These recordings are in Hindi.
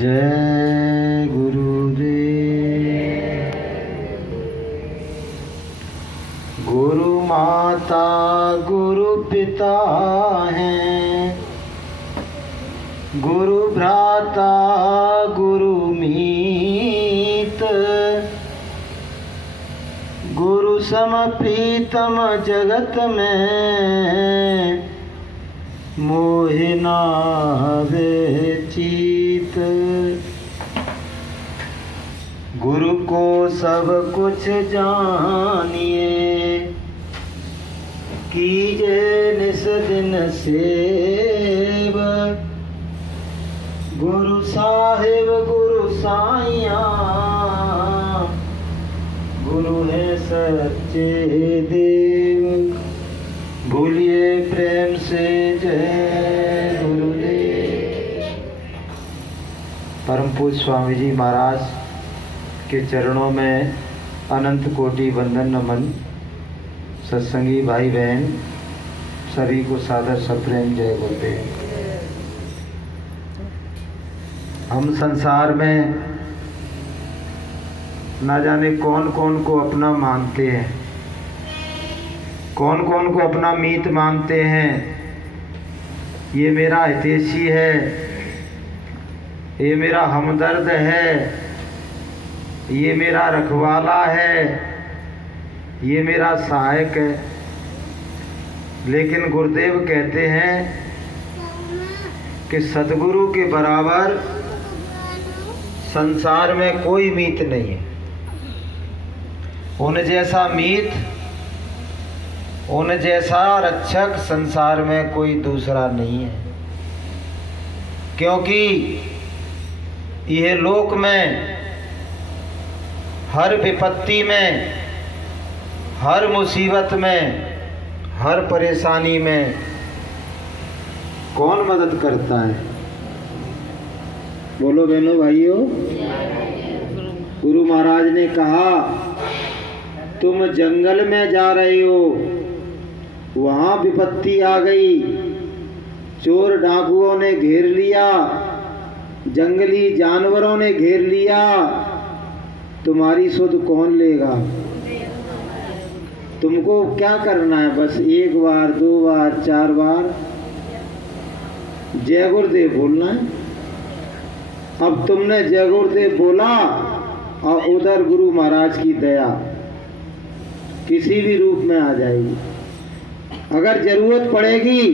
जय गुरुदेव। गुरु माता गुरु पिता हैं, गुरु भ्राता गुरु मीत, गुरु सम प्रीतम जगत में मोहि नावे चीत। गुरु को सब कुछ जानिए, कीजे निस दिन सेव। गुरु साहिब गुरु साइया, गुरु है सच्चे देव। बोलिए प्रेम से जय गुरुदेव। परम पूज्य स्वामी जी महाराज के चरणों में अनंत कोटि वंदन नमन। सत्संगी भाई बहन सभी को सादर सप्रेम जय गुरुदेव। हम संसार में ना जाने कौन कौन को अपना मानते हैं, कौन कौन को अपना मीत मानते हैं। ये मेरा हितैषी है, ये मेरा हमदर्द है, ये मेरा रखवाला है, ये मेरा सहायक है। लेकिन गुरुदेव कहते हैं कि सद्गुरु के बराबर संसार में कोई मीत नहीं है। उन जैसा मीत, उन जैसा रक्षक संसार में कोई दूसरा नहीं है। क्योंकि यह लोक में हर विपत्ति में, हर मुसीबत में, हर परेशानी में कौन मदद करता है? बोलो बहनों भाइयों। गुरु महाराज ने कहा, तुम जंगल में जा रहे हो, वहां विपत्ति आ गई, चोर डाकुओं ने घेर लिया, जंगली जानवरों ने घेर लिया, तुम्हारी सुध कौन लेगा? तुमको क्या करना है? बस एक बार, दो बार, चार बार जय गुरुदेव बोलना है। अब तुमने जय गुरुदेव बोला और उधर गुरु महाराज की दया किसी भी रूप में आ जाएगी। अगर जरूरत पड़ेगी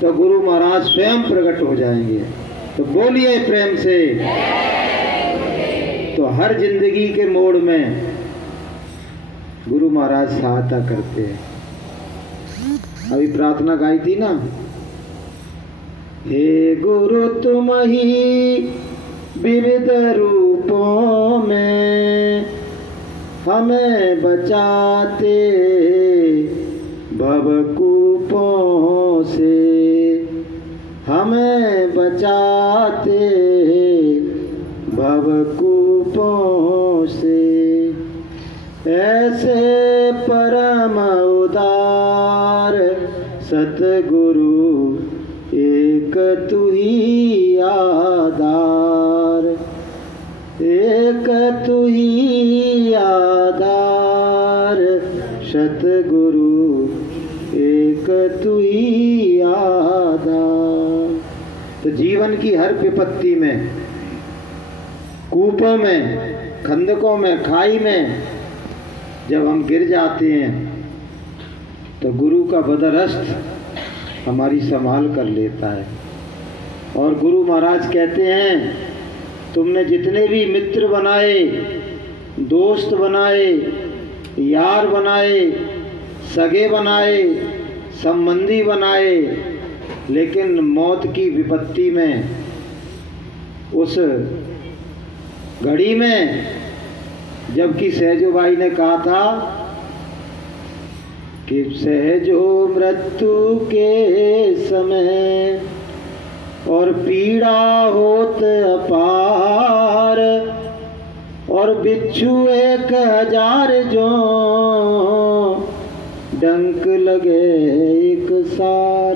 तो गुरु महाराज स्वयं प्रकट हो जाएंगे। तो बोलिए प्रेम से। तो हर जिंदगी के मोड़ में गुरु महाराज सहायता करते हैं। अभी प्रार्थना गाई थी ना, हे गुरु तुम ही विविध रूपों में हमें बचाते भवकूपों से, हमें बचाते भवकूपों से। ऐसे परम उदार सतगुरु एक तू ही आधार, एक तू ही आधार सतगुरु एक तू ही आधार। तो जीवन की हर विपत्ति में, कूपों में, खंदकों में, खाई में जब हम गिर जाते हैं तो गुरु का बदरस्त हमारी संभाल कर लेता है। और गुरु महाराज कहते हैं, तुमने जितने भी मित्र बनाए, दोस्त बनाए, यार बनाए, सगे बनाए, संबंधी बनाए, लेकिन मौत की विपत्ति में, उस घड़ी में जबकि सहजो बाई ने कहा था कि सहजो मृत्यु के समय और पीड़ा होत अपार, और बिच्छू 1000 जो डंक लगे एक सार।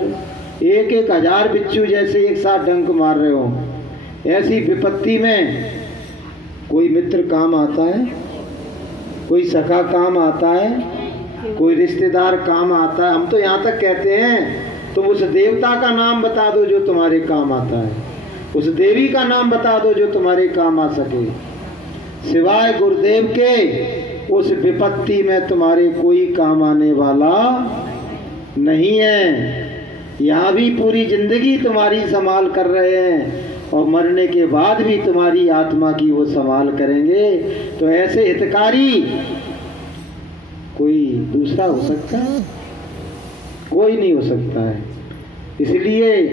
1000 बिच्छू जैसे एक साथ डंक मार रहे हो, ऐसी विपत्ति में कोई मित्र काम आता है, कोई सखा काम आता है, कोई रिश्तेदार काम आता है। हम तो यहाँ तक कहते हैं तुम उस देवता का नाम बता दो जो तुम्हारे काम आता है, उस देवी का नाम बता दो जो तुम्हारे काम आ सके। सिवाय गुरुदेव के उस विपत्ति में तुम्हारे कोई काम आने वाला नहीं है। यहाँ भी पूरी जिंदगी तुम्हारी संभाल कर रहे हैं और मरने के बाद भी तुम्हारी आत्मा की वो संभाल करेंगे। तो ऐसे हितकारी कोई दूसरा हो सकता है? कोई नहीं हो सकता है। इसलिए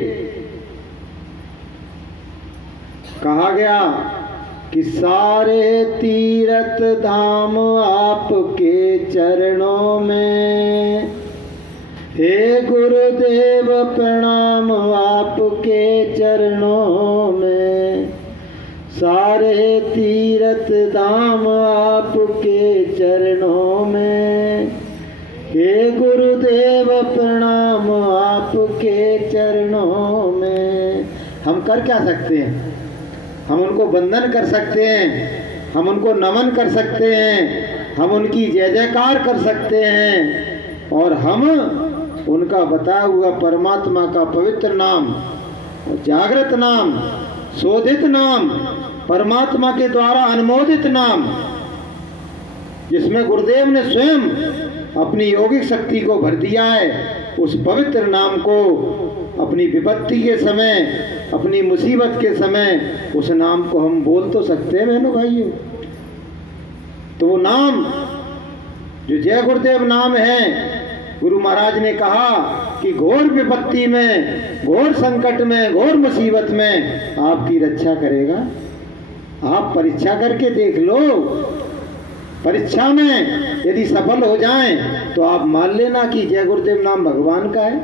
कहा गया कि सारे तीर्थ धाम आपके चरणों में, हे गुरुदेव प्रणाम आपके चरणों में। सारे तीर्थ धाम आपके चरणों में, हे गुरुदेव प्रणाम आपके चरणों में। हम कर क्या सकते हैं? हम उनको वंदन कर सकते हैं, हम उनको नमन कर सकते हैं, हम उनकी जय जयकार कर सकते हैं और हम उनका बताया हुआ परमात्मा का पवित्र नाम, जागृत नाम, शोधित नाम, परमात्मा के द्वारा अनुमोदित नाम, जिसमें गुरुदेव ने स्वयं अपनी योगिक शक्ति को भर दिया है, उस पवित्र नाम को अपनी विपत्ति के समय, अपनी मुसीबत के समय उस नाम को हम बोल तो सकते हैं बहनों भाइयों। तो वो नाम जो जय गुरुदेव नाम है, गुरु महाराज ने कहा कि घोर विपत्ति में, घोर संकट में, घोर मुसीबत में आपकी रक्षा करेगा। आप परीक्षा करके देख लो, परीक्षा में यदि सफल हो जाएं तो आप मान लेना कि जय गुरुदेव नाम भगवान का है,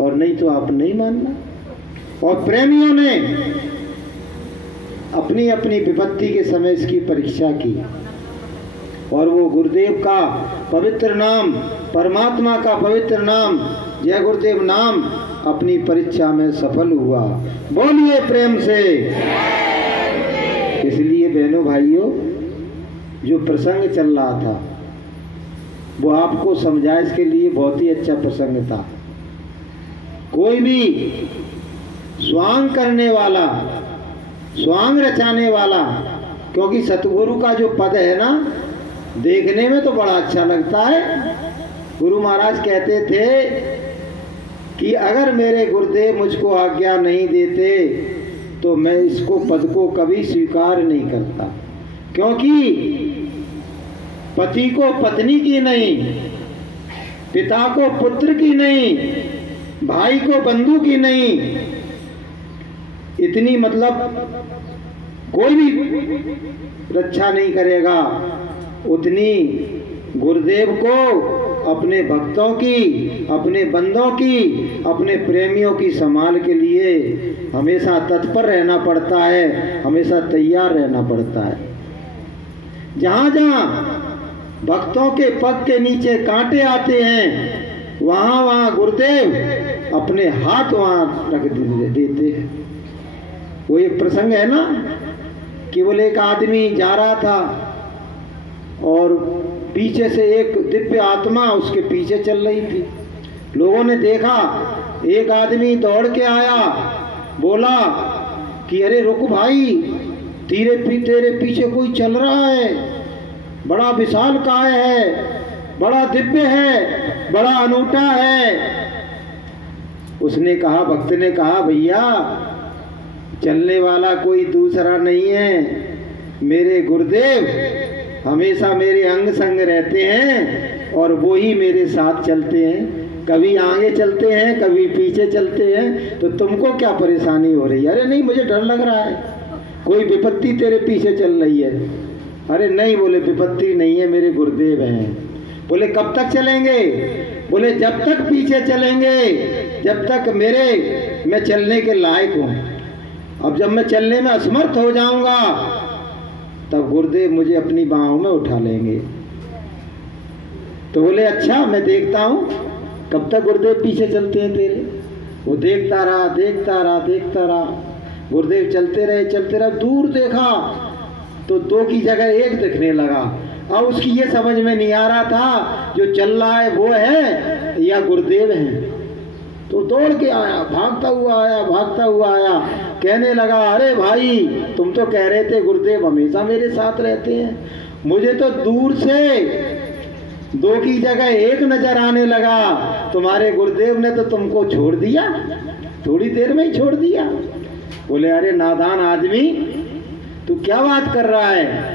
और नहीं तो आप नहीं मानना। और प्रेमियों ने अपनी अपनी विपत्ति के समय इसकी परीक्षा की और वो गुरुदेव का पवित्र नाम, परमात्मा का पवित्र नाम, जय गुरुदेव नाम अपनी परीक्षा में सफल हुआ। बोलिए प्रेम से। इसलिए बहनों भाइयों, जो प्रसंग चल रहा था वो आपको समझाए, इसके लिए बहुत ही अच्छा प्रसंग था। कोई भी स्वांग करने वाला, स्वांग रचाने वाला, क्योंकि सतगुरु का जो पद है ना, देखने में तो बड़ा अच्छा लगता है। गुरु महाराज कहते थे कि अगर मेरे गुरुदेव मुझको आज्ञा नहीं देते तो मैं इसको पद को कभी स्वीकार नहीं करता, क्योंकि पति को पत्नी की नहीं, पिता को पुत्र की नहीं, भाई को बंधु की नहीं, इतनी मतलब कोई भी रक्षा नहीं करेगा, उतनी गुरुदेव को अपने भक्तों की, अपने बंदों की, अपने प्रेमियों की संभाल के लिए हमेशा तत्पर रहना पड़ता है, हमेशा तैयार रहना पड़ता है। जहाँ जहाँ भक्तों के पग के नीचे कांटे आते हैं, वहाँ वहाँ गुरुदेव अपने हाथ वहाँ रख देते हैं। वो एक प्रसंग है ना, केवल एक आदमी जा रहा था और पीछे से एक दिव्य आत्मा उसके पीछे चल रही थी। लोगों ने देखा, एक आदमी दौड़ के आया, बोला कि अरे रुक भाई, तेरे पीछे कोई चल रहा है, बड़ा विशाल काय है, बड़ा दिव्य है, बड़ा अनूठा है। उसने कहा, भक्त ने कहा, भैया चलने वाला कोई दूसरा नहीं है, मेरे गुरुदेव हमेशा मेरे अंग संग रहते हैं और वो ही मेरे साथ चलते हैं, कभी आगे चलते हैं, कभी पीछे चलते हैं। तो तुमको क्या परेशानी हो रही है? अरे नहीं, मुझे डर लग रहा है, कोई विपत्ति तेरे पीछे चल रही है। अरे नहीं, बोले विपत्ति नहीं है, मेरे गुरुदेव हैं। बोले कब तक चलेंगे? बोले जब तक पीछे चलेंगे, जब तक मैं चलने के लायक हूँ। अब जब मैं चलने में असमर्थ हो जाऊंगा तब गुरुदेव मुझे अपनी बाहों में उठा लेंगे। तो बोले अच्छा, मैं देखता हूँ कब तक गुरुदेव पीछे चलते हैं तेरे। वो देखता रहा, देखता रहा, देखता रहा। गुरुदेव चलते रहे, दूर देखा तो 2 की जगह 1 दिखने लगा। अब उसकी ये समझ में नहीं आ रहा था जो चल रहा है वो है या गुरुदेव हैं। तो दौड़ के आया, भागता हुआ आया, कहने लगा, अरे भाई तुम तो कह रहे थे गुरुदेव हमेशा मेरे साथ रहते हैं, मुझे तो दूर से 2 की जगह 1 नजर आने लगा, तुम्हारे गुरुदेव ने तो तुमको छोड़ दिया, थोड़ी देर में ही छोड़ दिया। बोले, अरे नादान आदमी, तू क्या बात कर रहा है?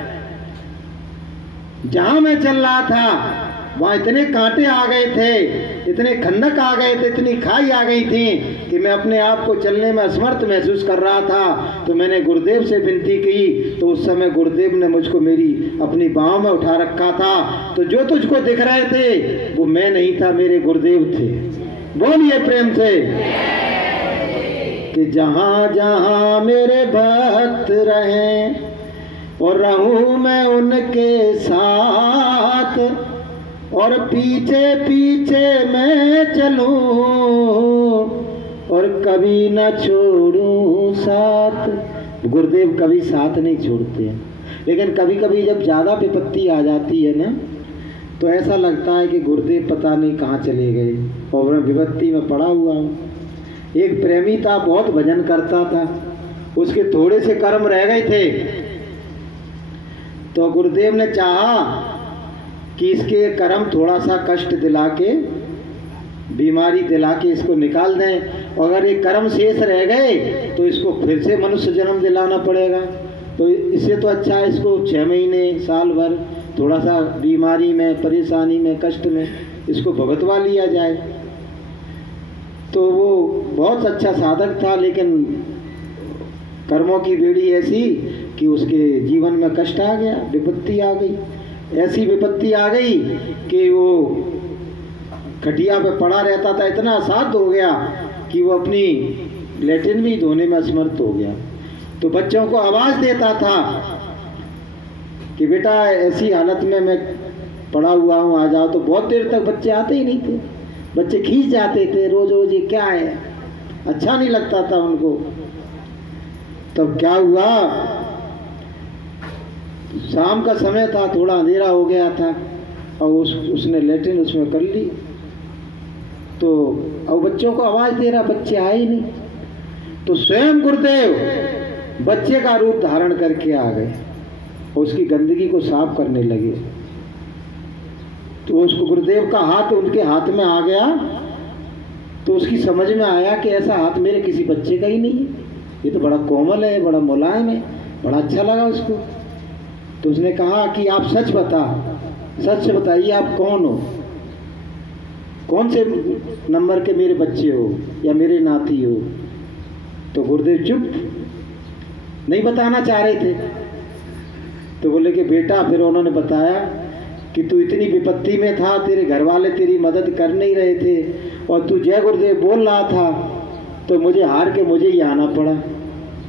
जहां मैं चल रहा था वहां इतने कांटे आ गए थे, इतने खंदक आ गए थे, इतनी खाई आ गई थी कि मैं अपने आप को चलने में असमर्थ महसूस कर रहा था। तो मैंने गुरुदेव से विनती की, तो उस समय गुरुदेव ने मुझको मेरी अपनी बाहों में उठा रखा था। तो जो तुझको दिख रहे थे वो मैं नहीं था, मेरे गुरुदेव थे। बोलिए प्रेम से कि जहां जहां मेरे भक्त रहें और रहूं मैं उनके साथ, और पीछे पीछे मैं चलूं और कभी न छोड़ूं साथ। गुरुदेव कभी साथ नहीं छोड़ते हैं, लेकिन कभी कभी जब ज़्यादा विपत्ति आ जाती है ना, तो ऐसा लगता है कि गुरुदेव पता नहीं कहाँ चले गए और मैं विपत्ति में पड़ा हुआ हूँ। एक प्रेमी था, बहुत भजन करता था, उसके थोड़े से कर्म रह गए थे, तो गुरुदेव ने चाहा कि इसके कर्म थोड़ा सा कष्ट दिला के, बीमारी दिला के इसको निकाल दें, और अगर ये कर्म शेष रह गए तो इसको फिर से मनुष्य जन्म दिलाना पड़ेगा। तो इससे तो अच्छा है इसको 6 महीने साल भर थोड़ा सा बीमारी में, परेशानी में, कष्ट में इसको भुगतवा लिया जाए। तो वो बहुत अच्छा साधक था, लेकिन कर्मों की बेड़ी ऐसी कि उसके जीवन में कष्ट आ गया, विपत्ति आ गई। ऐसी विपत्ति आ गई कि वो खटिया पे पड़ा रहता था, इतना असाध्य हो गया कि वो अपनी लेट्रिन भी धोने में असमर्थ हो गया। तो बच्चों को आवाज़ देता था कि बेटा ऐसी हालत में मैं पड़ा हुआ हूँ, आ जाओ। तो बहुत देर तक बच्चे आते ही नहीं थे, बच्चे खींच जाते थे, रोज रोज ये क्या है, अच्छा नहीं लगता था उनको। तब क्या हुआ, शाम का समय था, थोड़ा अंधेरा हो गया था, और उसने लेट्रिन उसमें कर ली। तो अब बच्चों को आवाज़ दे रहा, बच्चे आए ही नहीं। तो स्वयं गुरुदेव बच्चे का रूप धारण करके आ गए और उसकी गंदगी को साफ करने लगे। तो उसको गुरुदेव का हाथ उनके हाथ में आ गया, तो उसकी समझ में आया कि ऐसा हाथ मेरे किसी बच्चे का ही नहीं है, ये तो बड़ा कोमल है, बड़ा मुलायम है। बड़ा अच्छा लगा उसको। तो उसने कहा कि आप सच बताइए आप कौन हो, कौन से नंबर के मेरे बच्चे हो या मेरे नाती हो। तो गुरुदेव चुप, नहीं बताना चाह रहे थे। तो बोले कि बेटा, फिर उन्होंने बताया कि तू इतनी विपत्ति में था, तेरे घर वाले तेरी मदद कर नहीं रहे थे, और तू जय गुरुदेव बोल रहा था, तो मुझे हार के मुझे ही आना पड़ा।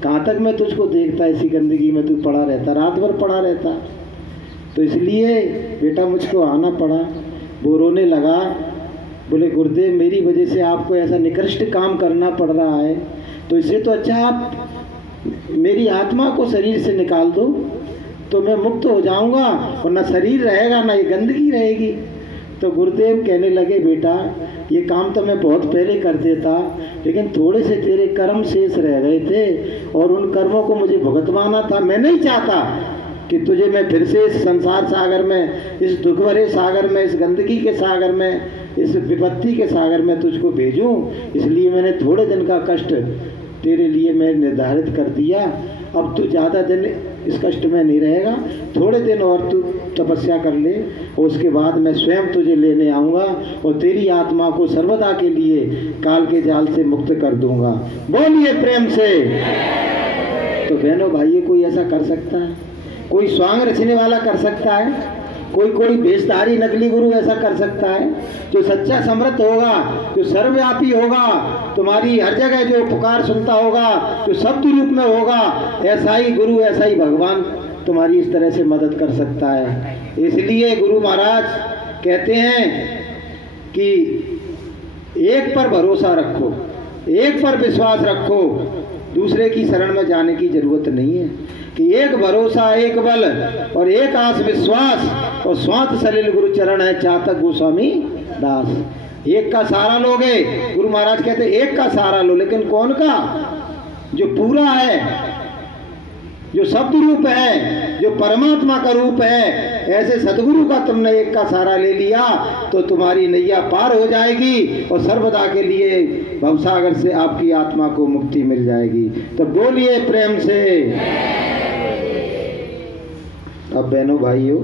कहाँ तक मैं तुझको देखता, इसी गंदगी में तू पड़ा रहता, रात भर पड़ा रहता, तो इसलिए बेटा मुझको आना पड़ा। वो रोने लगा, बोले गुरुदेव मेरी वजह से आपको ऐसा निकृष्ट काम करना पड़ रहा है, तो इससे तो अच्छा आप मेरी आत्मा को शरीर से निकाल दो, तो मैं मुक्त हो जाऊंगा, और ना शरीर रहेगा ना ये गंदगी रहेगी। तो गुरुदेव कहने लगे, बेटा ये काम तो मैं बहुत पहले कर देता, लेकिन थोड़े से तेरे कर्म शेष रह गए थे और उन कर्मों को मुझे भुगतवाना था। मैं नहीं चाहता कि तुझे मैं फिर से इस संसार सागर में, इस दुख भरे सागर में, इस गंदगी के सागर में, इस विपत्ति के सागर में तुझको भेजूं। इसलिए मैंने थोड़े दिन का कष्ट तेरे लिए मैं निर्धारित कर दिया। अब तू ज़्यादा दिन इस कष्ट में नहीं रहेगा, थोड़े दिन और तू तपस्या कर ले, और उसके बाद मैं स्वयं तुझे लेने आऊँगा और तेरी आत्मा को सर्वदा के लिए काल के जाल से मुक्त कर दूंगा। बोलिए प्रेम से। तो बहनों भाइयों, कोई ऐसा कर सकता है? कोई स्वांग रचने वाला कर सकता है? कोई भेषधारी नकली गुरु ऐसा कर सकता है? जो सच्चा समर्थ होगा, जो सर्वव्यापी होगा, तुम्हारी हर जगह जो पुकार सुनता होगा, जो शब्द रूप में होगा, ऐसा ही गुरु, ऐसा ही भगवान तुम्हारी इस तरह से मदद कर सकता है। इसलिए गुरु महाराज कहते हैं कि एक पर भरोसा रखो, एक पर विश्वास रखो, दूसरे की शरण में जाने की जरूरत नहीं है कि एक भरोसा, एक बल और एक आस विश्वास और स्वांत सलिल गुरु चरण है चातक गोस्वामी दास। एक का सहारा लोगे, गुरु महाराज कहते एक का सहारा लो, लेकिन कौन का? जो पूरा है, जो शब्द रूप है, जो परमात्मा का रूप है। ऐसे सदगुरु का तुमने एक का सहारा ले लिया तो तुम्हारी नैया पार हो जाएगी और सर्वदा के लिए भवसागर से आपकी आत्मा को मुक्ति मिल जाएगी। तो बोलिए प्रेम से। अब बहनों भाइयों,